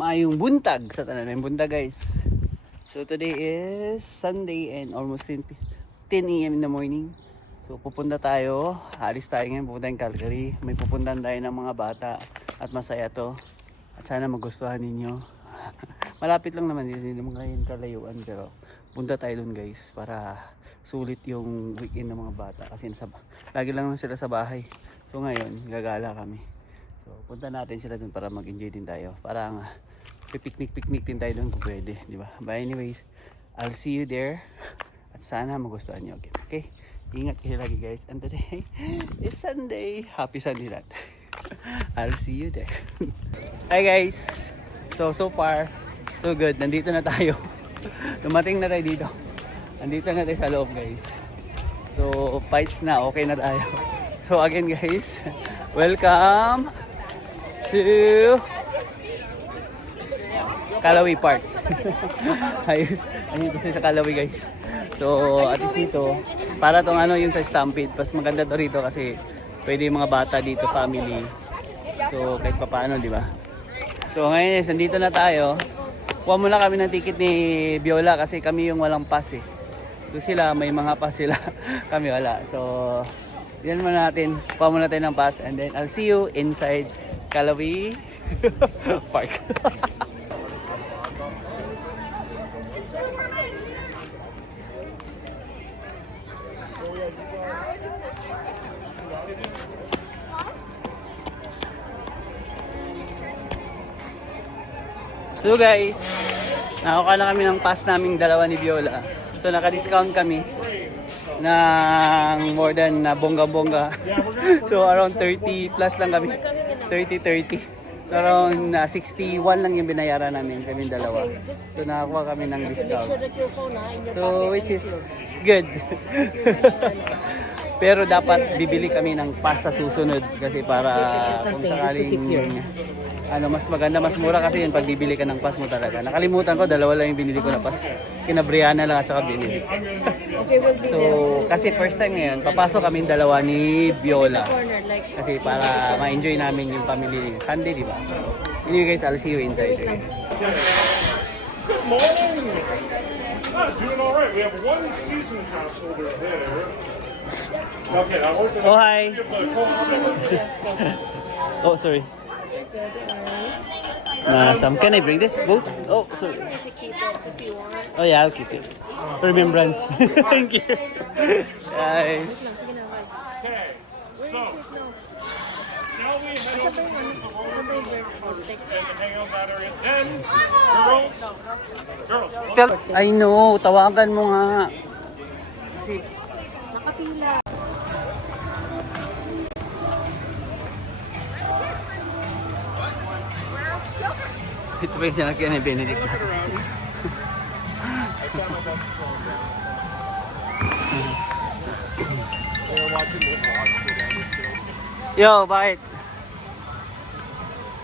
Maayong buntag sa tanan. May buntag guys. So today is Sunday and almost 10 a.m. in the morning. So pupunta tayo. Alis tayo ngayon. Pupunta yung Calgary. May pupuntahan tayo ng mga bata. At masaya to. At sana magustuhan ninyo. Malapit lang naman. Hindi naman ngayon kalayuan. Pero punta tayo dun guys. Para sulit yung weekend ng mga bata. Kasi lagi lang sila sa bahay. So ngayon gagala kami. So punta natin sila dun para mag-enjoy din tayo. Parang pipiknik din tayo dun kung pwede, di ba? But anyways, I'll see you there. At sana magustuhan nyo again. Okay? Ingat kayo lagi guys. And today is Sunday. Happy Sunday lahat. I'll see you there. Hi guys. So far, so good. Nandito na tayo. Dumating na tayo dito. Nandito na tayo sa loob guys. So fights na. Okay na tayo. So again guys, welcome to Callaway Park. Ayun kasi sa Callaway guys. So at dito, para tong ano yung sa Stampede. Mas maganda to rito kasi pwede yung mga bata dito, family. So kahit pa paano, di ba? So ngayon is, nandito na tayo. Kuha muna kami ng ticket ni Viola kasi kami yung walang pass eh. So sila, may mga pass sila. Kami wala. So yan muna natin. Kuha muna tayo ng pass and then I'll see you inside Callaway Park. So guys, nakakuha na kami ng pass naming dalawa ni Viola. So naka-discount kami ng more than bongga-bongga. So around 30 plus lang kami. 30. So around 61 lang yung binayaran namin kami dalawa. So nakakuha kami ng discount. So which is good. Pero dapat bibili kami ng pass sa susunod kasi para kung sakaling mas maganda, mas mura kasi yun pag bibili ka ng pass mo talaga. Nakalimutan ko, dalawa lang yung binili ko na pass. Kina Brianna lang at saka binili. So, kasi first time ngayon, papasok kami dalawa ni Viola. Kasi para ma-enjoy namin yung family Sunday, di ba? So, anyway guys, I'll see you inside. Good morning! Doing all right. We have one season pass over there. Okay, I worked it Oh, hi. Oh, sorry. Sam, can I bring this boat? Oh, sorry. Oh yeah, I'll keep it. Remembrance. Thank you. Guys. Okay, so now we head over and hang out that area. Then, girls. I know, tawagan mo nga. Kasi nakapila. ito pa yung sinakyan ni Benedict. Yo, bakit?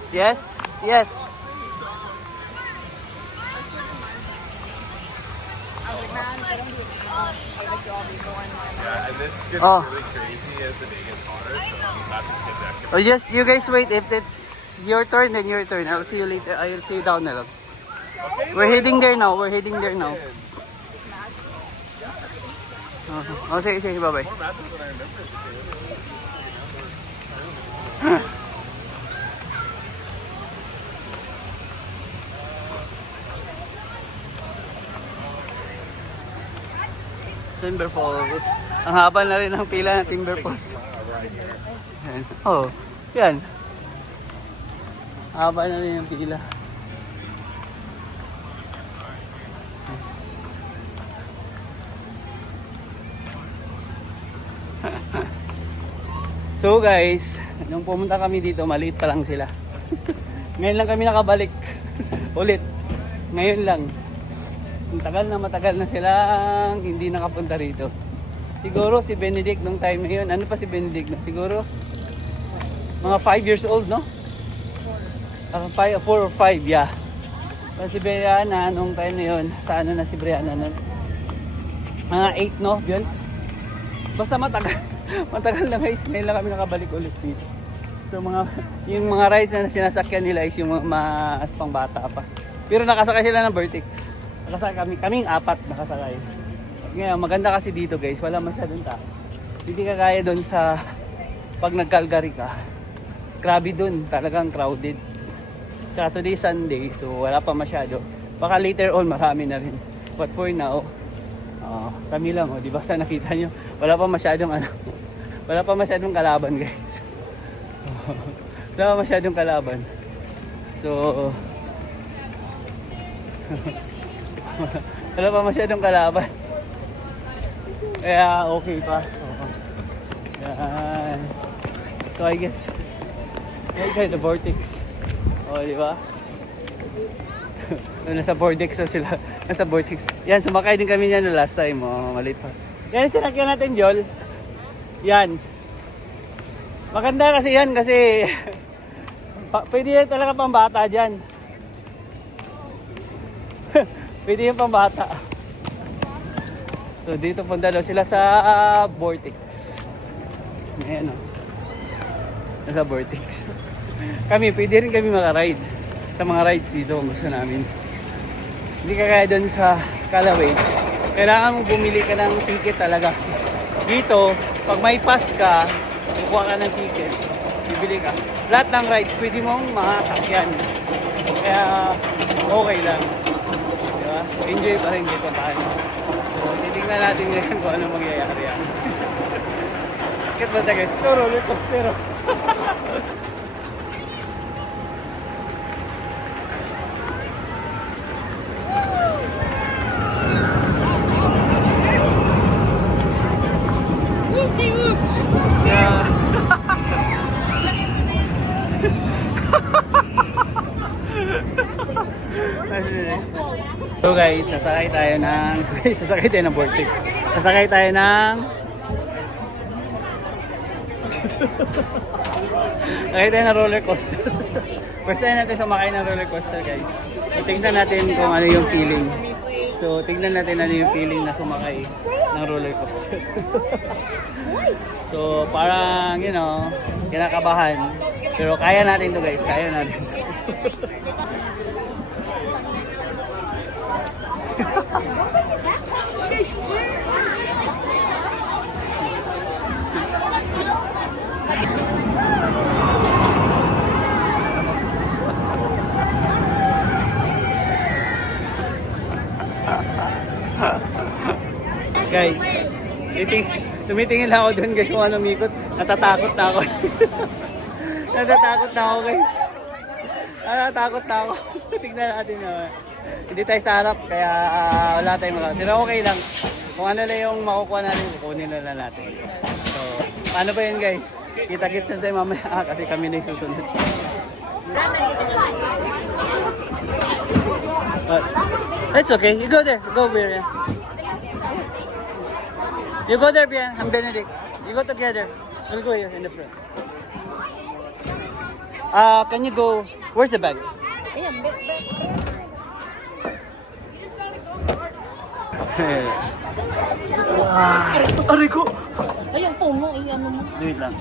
Yes? Yes. Yeah, and this gets Oh. really crazy as the day gets hotter, so I'm about to get back to Oh, yes, you guys wait. If it's your turn, then your turn. I'll see you later. I'll see you down na lang. We're heading there now. Oh, sige, bye-bye. more matches than I remember. Timber Falls. Ang haba na rin ng pila ng Timber Falls. Yan. Oh, yan. Haba na rin yung pila. So guys, nung pumunta kami dito, maliit pa lang sila. Ngayon lang kami nakabalik. Ulit. Ngayon lang. Matagal na silang hindi nakapunta rito. Siguro si Benedict nung time na yun. Ano pa si Benedict? Siguro mga 5 years old, no? 4 or 5, yeah. Si Brianna nung time na yun, sa ano na si Brianna nun? Mga 8, no? Yun? Basta matagal. Matagal na guys. Ngayon lang kami nakabalik ulit dito. So yung mga rides na sinasakyan nila is yung mga mas pang bata pa. Pero nakasakay sila ng Vertex. Nakasakay kaming apat nakasakay. Ngayon, maganda kasi dito guys, wala masyadong tao. Hindi ka kaya doon sa pag nag-Calgary ka. Grabe doon, talagang crowded. Saturday, Sunday, so wala pa masyado. Baka later on marami na rin. But for now, kami lang, di ba sa nakita nyo, wala pa masyadong kalaban guys. Wala pa masyadong kalaban. So, wala pa masyadong kalaban. Kaya okay pa. Yan. So I guess, the Vortex. Di ba? Nasa Vortex na sila. Nasa Vortex. Yan, sumakay din kami niyan last time. Maliit pa. Yan, sinakyan natin, Jol. Yan. Maganda kasi yan kasi pwede yan talaga pang bata dyan. Pwede yung pang bata. So dito punta daw sila sa Vortex. Ayan o. Nasa Vortex. Pwede rin kami maka-ride sa mga rides dito kung gusto namin. Hindi ka kaya doon sa Callaway. Kailangan mo bumili ka ng ticket talaga. Dito, pag may pass ka, kukuha ka ng ticket, bibili ka. Lahat ng rides, pwede mong makakakyan. Kaya, okay lang. Diba? Enjoy pa rin dito tayo. So, titignan natin ngayon kung ano mangyayari yan. Bakit ba guys? Ito, roller coaster. So guys, sasakay tayo ng Vortex. Sasakay tayo ng roller coaster. First time natin sumakay ng roller coaster guys. So tingnan natin kung ano yung feeling. Tingnan natin ano yung feeling na sumakay ng roller coaster. So parang, kinakabahan. Pero kaya natin to guys, kaya natin. Guys, tumitingin lang ako doon guys kung ano umikot. Natatakot na ako. Natatakot na ako guys. Natatakot na ako. Tignan natin naman. Hindi tayo sa harap kaya wala tayong magagawa. Pero okay lang. Kung ano lang yung makukuha natin, kukunin na lang natin. So, paano ba yun guys? Kita-kits na tayo mamaya kasi kami na yung susunod. But, it's okay. You go there. Go over there. You go there, Bian. I'm Benedict. You go together. We'll go here in the front. Can you go? Where's the bag? Yeah, Aray ko! ay, yung phone mo, ano mo. Wait lang.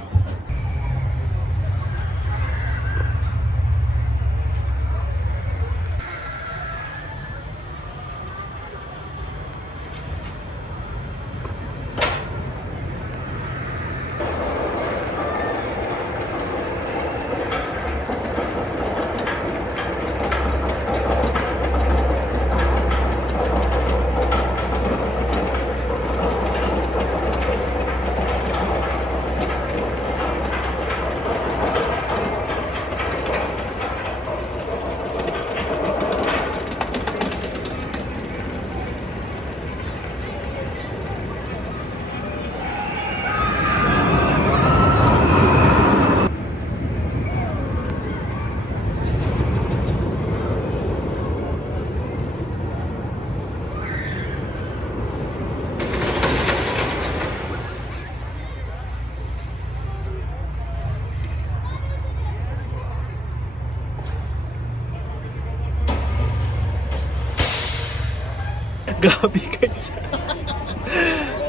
Grabe guys.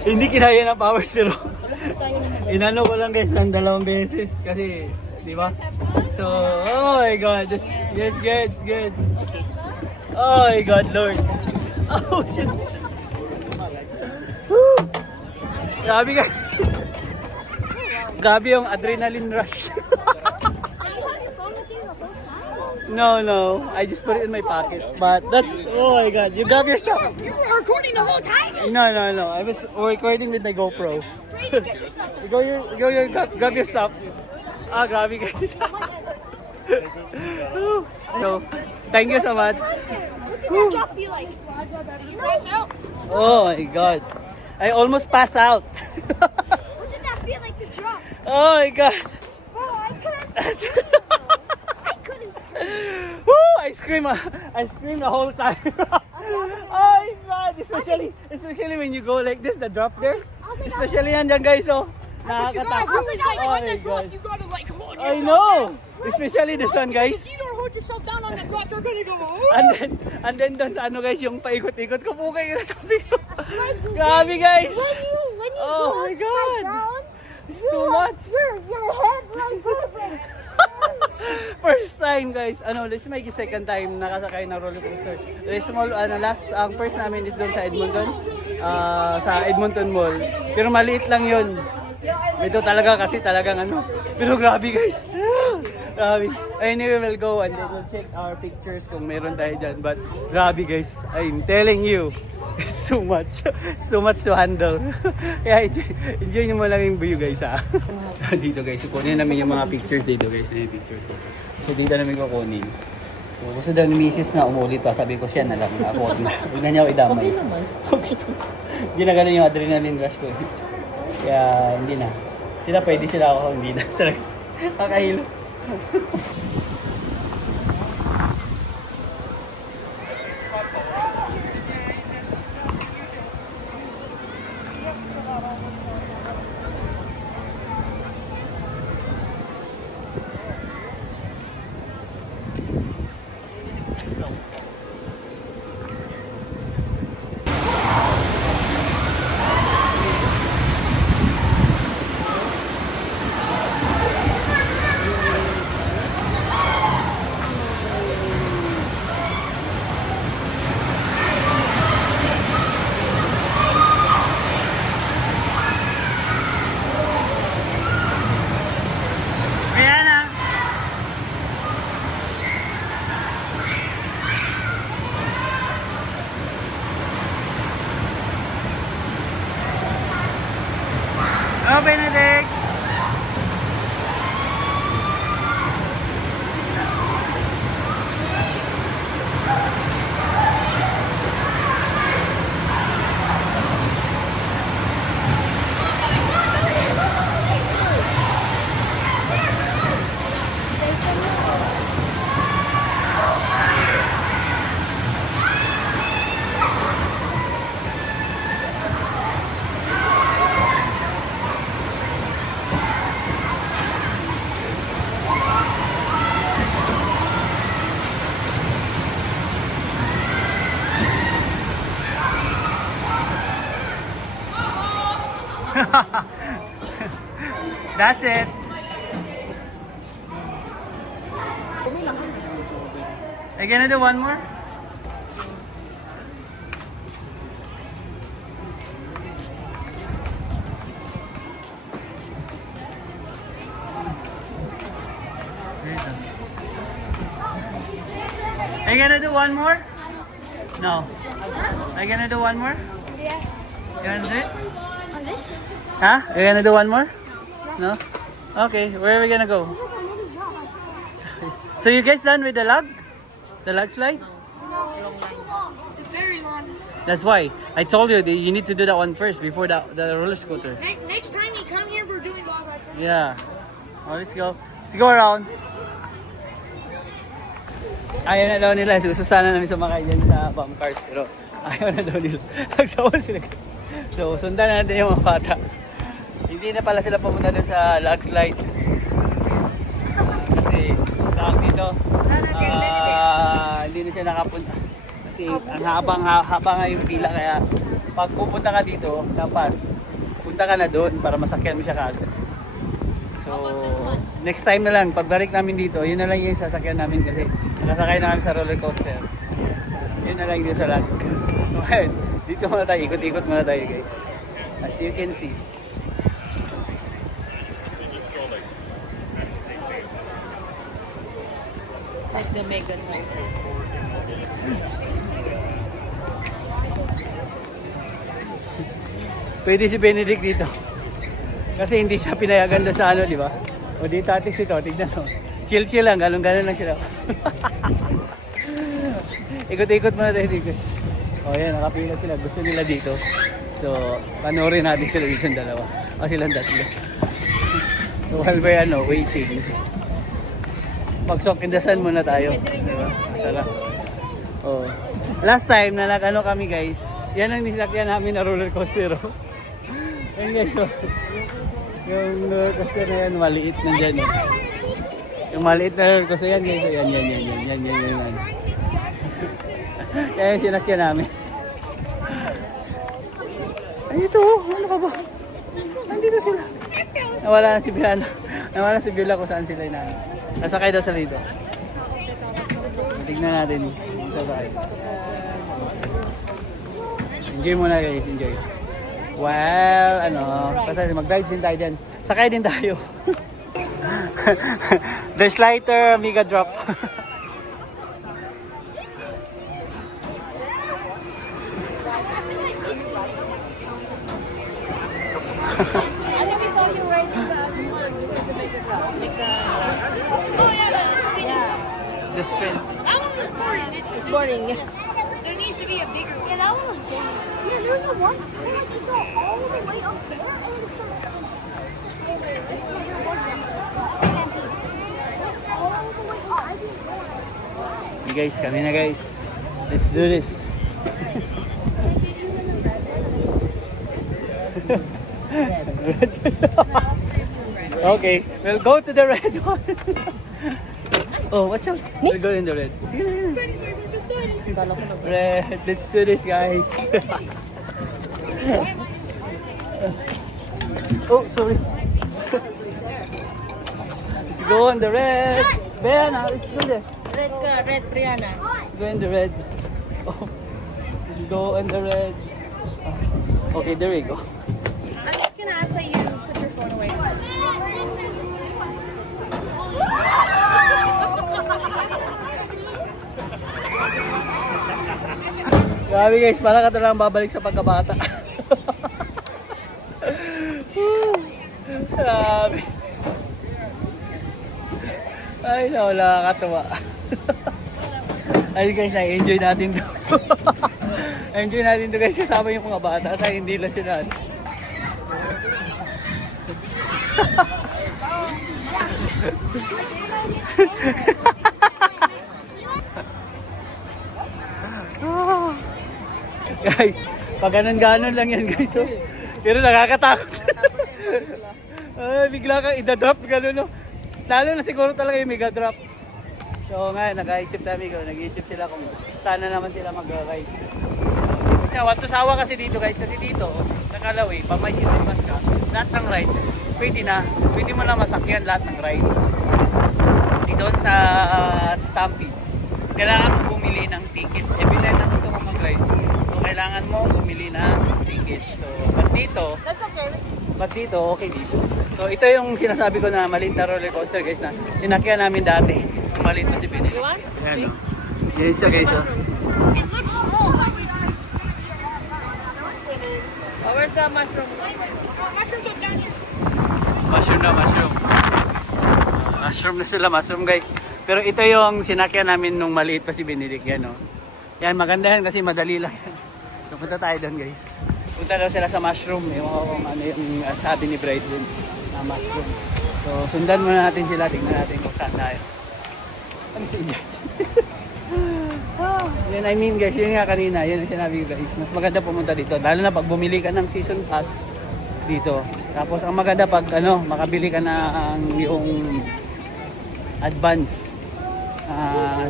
Hindi kinaya ng powers pero inano ko lang guys ng 2 beses kasi di ba? So, oh my God, it's good, it's good. Oh my God, Lord. Oh shit. Woo! Grabe guys. Grabe yung adrenaline rush. No, I just put it in my pocket. But that's, oh my God, you grab your stuff. You were recording the whole time? No, I was recording with my GoPro. Brady, get your stuff. Grab your stuff. Ah, grabe guys. So, thank you so much. What did that drop feel like? Did you pass out? Oh my God. I almost passed out. What did that feel like to drop? Oh my God. Bro, I couldn't scream. Woo! I scream the whole time. Oh my God. Especially when you go like this, the drop there. Especially yan dyan guys, oh. Nakakatakot. Oh my God. You gotta like hold I know. Especially this one guys. If you don't hold yourself down on that drop, you're gonna go. And then doon sa ano guys, yung paikot-ikot ko po kayo sabi ko. Grabe guys. When you Oh go my God. down, It's too much. your head like perfect. First time guys, this is my second time nakasakay ng roller coaster. Ang first namin is doon sa Edmonton, sa Edmonton Mall. Pero maliit lang yun. Ito talaga kasi talagang pero grabe guys. Grabe. Anyway, we'll go and then we'll check our pictures kung meron tayo dyan. But grabe guys, I'm telling you, it's too much to handle. Kaya enjoy nyo mo lang yung view guys ha. Dito guys, kukunin namin yung mga pictures dito guys. Yung pictures ko. So dito namin kukunin. So, gusto daw ni Mrs. na umulit pa. Sabi ko siya na lang na ako na. Huwag na niya ako idamay. Okay naman. Hindi na ganun yung adrenaline rush ko guys. Kaya hindi na. Sila pwede sila ako, hindi na. Talaga. Kakahilo. Oh, Benedict! That's it. Are you gonna do one more? Are you gonna do one more? No. Are you gonna do one more? Yeah. You gonna do it? On this? Huh? Are you gonna do one more? No? Okay, where are we gonna go? So you guys done with the log? The log slide? No, it's too long. It's very long. That's why. I told you that you need to do that one first before the roller scooter. Next time you come here, we're doing log ride. Yeah. Oh, let's go. Let's go around. Ayaw na daw nila. Susana namin sumakay dyan sa bomb cars. Pero ayaw na daw nila. Nagsawa sila. So, sundan natin yung mga bata. Hindi na pala sila pumunta dun sa log slide. Kasi tawag dito. Hindi na siya nakapunta. Kasi ang haba nga yung pila. Kaya pag pupunta ka dito, dapat punta ka na doon para masakyan mo siya kaagad. So So, next time na lang, pagbalik namin dito, yun na lang yung sasakyan namin kasi nakasakay na kami sa roller coaster. Yun na lang yung sa last. So, ayun, dito muna tayo, ikot-ikot muna tayo guys. As you can see. You just go like at the same pace. It's like the Mega Drive. Pwede si Benedict dito. Kasi hindi siya pinayagan doon sa ano, di ba? O dito atis ito, tignan mo. Chill-chill lang, galong-galong lang sila. Ikot-ikot muna tayo dito. O yan, nakapila sila. Gusto nila dito. So, panoorin natin sila dito ng dalawa. O silang tatlo. So, while we're waiting. Magsokindasan muna tayo. Diba? Masarap. Oh. Last time na kami guys, yan ang nisakyan namin na roller coaster. Oh. Yan guys, oh. Yung roller coaster na yan, maliit nandyan. Eh. Yung maliit na roller coaster yan guys, yan. Yan yung sinakyan namin. Ay, ito, ano ka ba? Nandito sila. Nawala na si Biana. Nawala si Bella kung saan sila inaano. Nasakay daw sa dito. Tignan natin kung saan tayo. Enjoy muna guys, enjoy. Well, kasi mag-ride din tayo dyan. Sakay din tayo. The Slider Mega Drop. I think we saw you riding the other one besides the Mega Drive. Like the... Oh yeah, The spin. that one was boring. It's boring. There needs to be a bigger one. Yeah, that one was boring. Yeah, there's a one where like you go all the way up there and then it's so steep. There was one. All the way up. I didn't go. Hey guys, kami na guys. Let's do this. Okay, we'll go to the red one. Oh, watch out. We'll go in the red. Sige. Red, let's do this guys. Oh, sorry. Let's go on the red. Brianna, let's go there. Red Brianna. Let's go in the red. Oh, let's go on the red. Okay, there we go. I'm just gonna ask that you put your phone away. Grabe guys, para ka talagang babalik sa pagkabata. Grabe. Ay, nakakatawa. Ayun guys, na-enjoy natin to. Enjoy natin to guys, kasama yung mga bata. Kasi hindi lang sila. Guys, pag ganon lang yan guys. Oh. Pero nakakatakot. Ay, bigla kang idadrop gano'n. No? Lalo na siguro talaga yung mega drop. So nga, nag-iisip sila kung sana naman sila mag-ride. Kasi sawa kasi dito guys. Kasi dito, sa Calaway, pag may season pass ka, lahat ng rides, pwede mo na masakyan lahat ng rides. Doon sa Stampede, kailangan mo bumili ng ticket. Every time na gusto mo mag-ride, so kailangan mo bumili ng ticket. So, That's okay. dito, okay dito. So, ito yung sinasabi ko na maliit na roller coaster guys na sinakyan namin dati. Maliit pa si Benedict. You want? Ayan o. Yan siya guys o. It looks small. Oh, where's the mushroom? Mushrooms are down here. Mushroom. Mushroom na sila, mushroom guys. Pero ito yung sinakyan namin nung maliit pa si Benedict. Yan o. Yan, maganda yan kasi madali lang yan. So, punta tayo doon guys. Punta daw sila sa mushroom. Yung ano yung sabi ni Bright din. Na mushroom. So, sundan muna natin sila. Tingnan natin kung saan tayo. Ano si India? Yan, I mean guys, yun nga kanina. Yan ang sinabi ko guys. Mas maganda pumunta dito. Lalo na pag bumili ka ng season pass dito. Tapos ang maganda pag makabili ka ng yung advance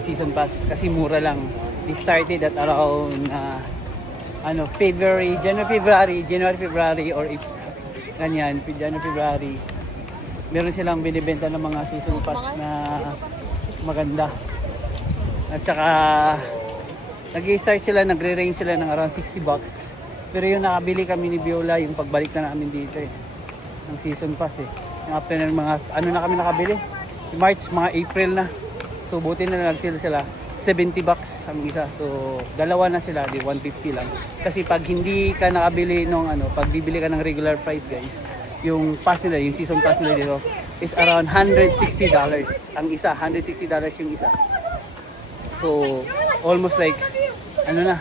season pass kasi mura lang. They started at around January, February or if ganyan, January, February. meron silang binibenta ng mga season pass na maganda. At saka nag-i-start sila, nagre-range sila ng around 60 bucks. Pero yung nakabili kami ni Viola, yung pagbalik na namin dito eh, ng season pass eh. Yung after ng mga, ano na kami nakabili? March, mga April na. So buti na lang sila 70 bucks ang isa. So dalawa na sila, di 150 lang. Kasi pag hindi ka nakabili nung ano, pag bibili ka ng regular price guys, yung pass nila, yung season pass nila dito is around $160 ang isa. $160 yung isa. So almost like ano na,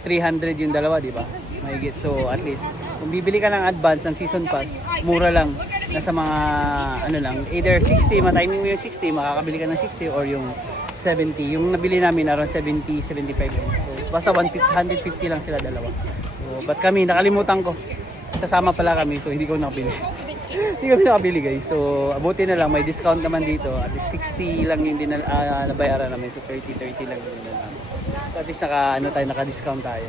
300 yung dalawa, di ba? Mahigit. So at least kung bibili ka ng advance ng season pass, mura lang. Nasa mga ano lang, either 60, matiming mo yung 60, makakabili ka ng 60 or yung 70. Yung nabili namin around 70, 75 lang. So basta 150 lang sila dalawa. So but kami, nakalimutan ko. Kasama pala kami, so hindi ko nakabili. Hindi kami nakabili guys. So abuti na lang, may discount naman dito. At least 60 lang yung nabayaran namin. So 30 lang yung namin. So at least naka-discount tayo.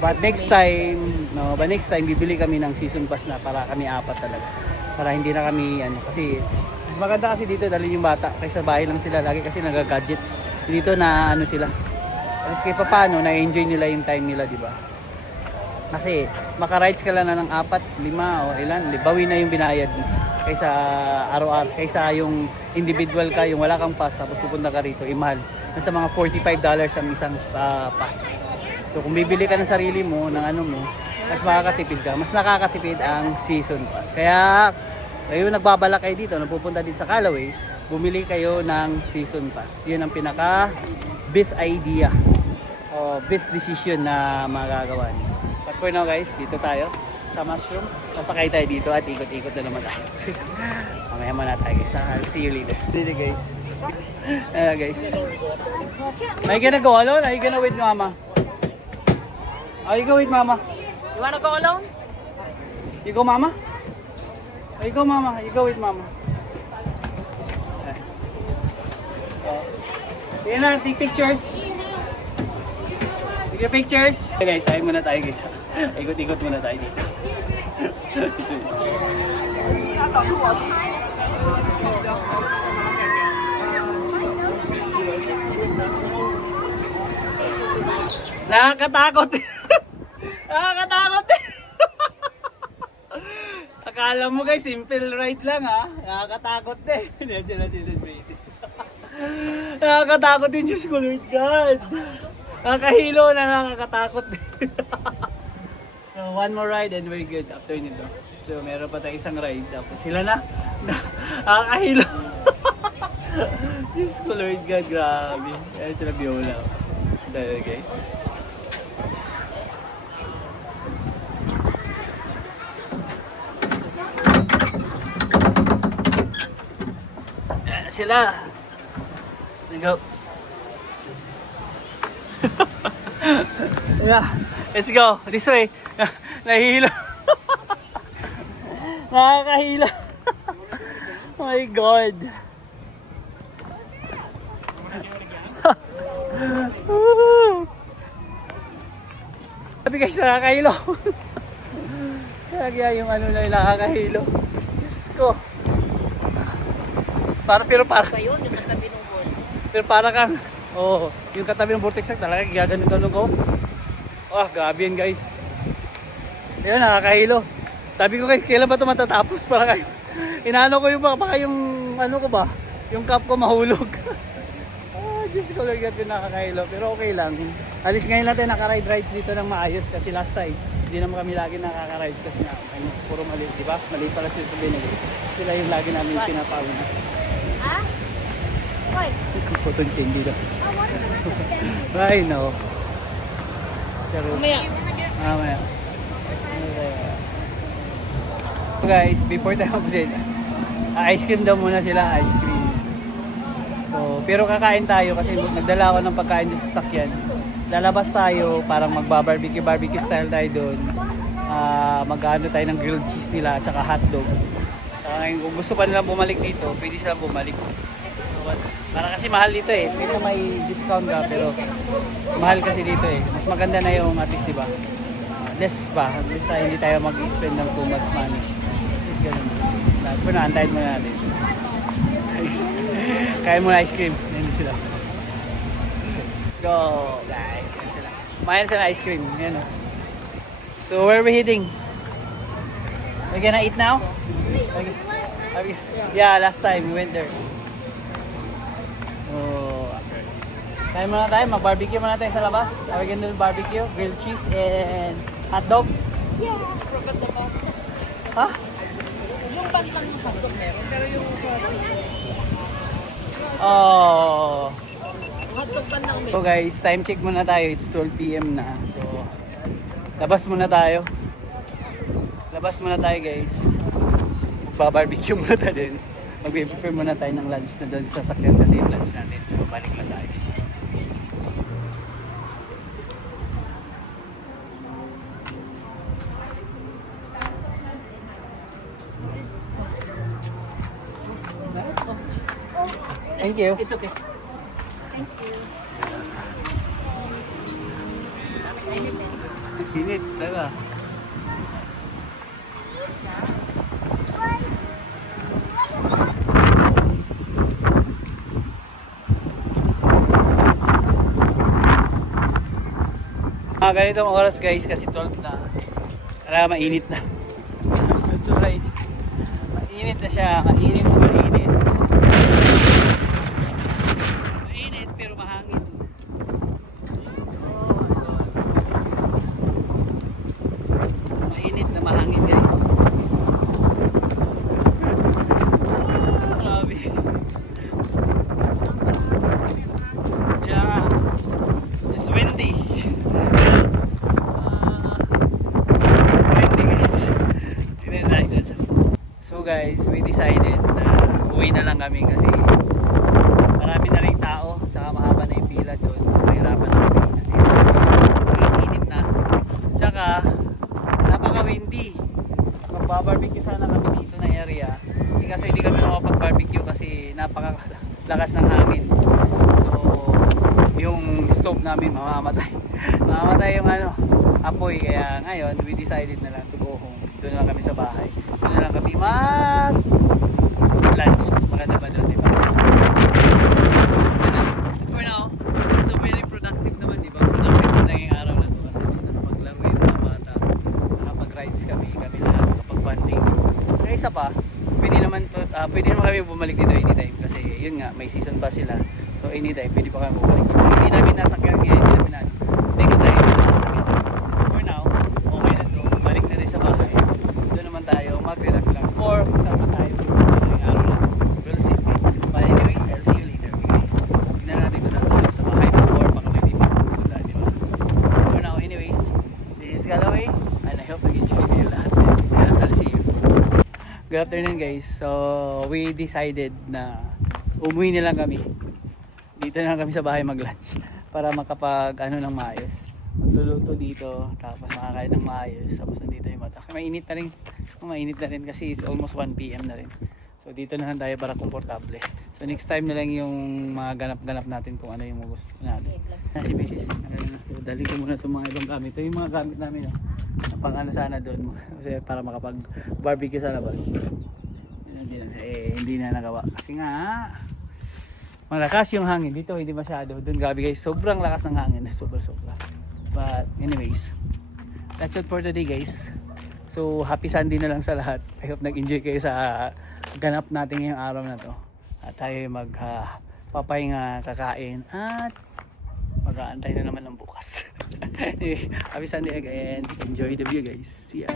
But next time bibili kami ng season pass na para kami apat talaga. Para hindi na kami kasi maganda kasi dito dahil yung bata kaysa bahay lang sila lagi kasi nagagadgets. Dito na sila. At least kahit paano na-enjoy nila yung time nila, di ba? Kasi maka-rides ka lang na ng 4, 5 o ilan, bawi na yung binayad kaysa araw-araw, kaysa yung individual ka, yung wala kang pass tapos pupunta ka rito, imahal. Nasa mga $45 ang isang pass. So kung bibili ka ng sarili mo, ng mas makakatipid ka. Mas nakakatipid ang season pass. Kaya kayo nagbabalak kayo dito, napupunta din sa Callaway, bumili kayo ng season pass. Yun ang pinaka best idea o best decision na magagawa niyo. But for now guys, dito tayo sa mushroom. Sasakay tayo dito at ikot-ikot na naman tayo. Mamaya muna tayo guys. I'll see you later. Dito guys. Guys. Are you gonna go alone? Are you gonna with mama? Are you go with mama? You wanna go alone? You go mama? You go mama. You go with mama. Yan na, take pictures. Take pictures. Okay guys, ayaw muna tayo guys. Ikot-ikot muna tayo dito. Nakakatakot. Nakakatakot. Akala mo guys, simple ride lang ha. Nakakatakot din. Nakakatakot din, Diyos ko Lord God. Nakakahilo na nakakatakot din. So one more ride and we're good after nito. So meron pa tayo isang ride. Tapos sila na. Nakakahilo. Diyos ko Lord God, grabe. Kaya sila Viola. Dahil guys. Sila. Let's go. Yeah, let's go. This way. Nahihilo. Nakakahilo. Oh my God. Sabi guys, nakakahilo. Kaya yung na nakakahilo. Diyos ko. Pero Kayo, yung katabi ng board. Pero para kang, yung katabi ng vortex talaga gaganon ko. Oh, gabi yan guys. Ayun, nakakahilo. Sabi ko guys, kailan ba ito matatapos para kayo? Inaano ko yung baka yung yung cup ko mahulog. Diyos ko lang yan, nakakahilo. Pero okay lang. At least ngayon natin naka-rides dito ng maayos kasi last time, hindi naman kami lagi nakaka-rides kasi puro mali, di ba? Mali pala sila sa binili. Sila yung lagi namin pinapawin. Huh? What? Putong candy daw. I wanted to make a stand. I know. Pero, Mamaya. mamaya. So guys, before tayo mag-set, ice cream daw muna sila, ice cream. So, pero kakain tayo kasi nagdala ako ng pagkain sa sasakyan. Lalabas tayo, parang magba-barbecue style tayo doon. Mag-ano tayo ng grilled cheese nila at saka hotdog. Kung gusto pa nilang bumalik dito, pwede silang bumalik. Para kasi mahal dito eh. Pero may discount ka pero mahal kasi dito eh. Mas maganda na yung at least, diba? Less ba? At least hindi tayo mag-spend ng too much money. At least ganun. Na Pero antayin muna natin. Kaya muna ice cream. Nandito sila. Go guys. Yan sila. Kumain sila ice cream. Yan o. So where are we heading? We're gonna eat now? Yeah, last time we went there. So, tayo muna tayo. Mag-barbecue muna tayo sa labas. Are we gonna do barbecue? Grilled cheese and hot dogs? Forgot the box. Ha? Yung bandang hotdog meron, pero yung Oh. hotdog bandang So guys, time check muna tayo. It's 12 PM na. So, labas muna tayo. Labas muna tayo guys. Magpa-barbecue muna tayo din. Mag-prepare muna tayo ng lunch na doon sa sakyan kasi yung lunch natin. So, balik lang tayo. Thank you. It's okay. Init talaga. Ganitong oras guys kasi 12 na. Kaya mainit na. Sobrang init. Mainit na siya. Mainit na mainit. Mainit pero mahangin. Mainit na mahangin guys. Grabe. Yeah. It's windy. So guys, we decided na uwi na lang kami kasi marami na rin tao tsaka mahaba na yung pila doon. So mahirapan na kami kasi init na. Tsaka napaka-windy. Magba-barbecue sana kami dito na area. Kaso hindi kami makapag-barbecue kasi napakalakas ng hangin. So yung stove namin mamamatay. Mamamatay yung apoy. Kaya ngayon we decided na lang to go home. Doon lang kami sa bahay. Doon lang kami lunch. Mas maganda pa doon, diba? For now, so very productive naman, diba? Productive na yung araw na to kasi at least nakapaglaro yung mga bata. Nakapag-rides kami lahat, nakapag-banding. Kaya isa pa, pwede naman kami bumalik dito anytime kasi yun nga, may season pa sila. So anytime, pwede pa kami bumalik dito. Hindi namin nasakyan ngayon, hindi namin next time, nasasakyan. For now, okay na to. Balik na rin sa bahay. Doon naman tayo, mag-relax lang. Or kung saan man tayo, ngayong araw na. We'll see. But anyways, I'll see you later, okay guys. Tignan natin kung saan tayo sa bahay or baka may video pupunta, di ba? For now, anyways, this is Galloway and I hope nag-enjoy kayo lahat. I'll see you. Good afternoon guys. So, we decided na umuwi na lang kami. Dito na lang kami sa bahay mag-lunch para makapag ng maayos. Magluluto dito, tapos makakain ng maayos. Tapos nandito yung mata. Mainit na rin kasi it's almost 1 PM na rin. So dito na lang tayo para komportable. So next time na lang yung mga ganap-ganap natin kung ano yung gusto natin. Si Mrs. So dali ko muna itong mga ibang gamit. Ito yung mga gamit namin. Pang sana doon. Kasi para makapag-barbecue sa labas. Hindi na nagawa. Kasi nga, malakas yung hangin. Dito hindi masyado. Doon grabe guys. Sobrang lakas ng hangin. Sobra. But anyways, that's it for today guys. So happy Sunday na lang sa lahat. I hope nag-enjoy kayo sa ganap natin ngayong araw na to. At tayo magpapahinga, kakain at mag-aantay na naman ng bukas. Happy Sunday again. Enjoy the view guys. See ya.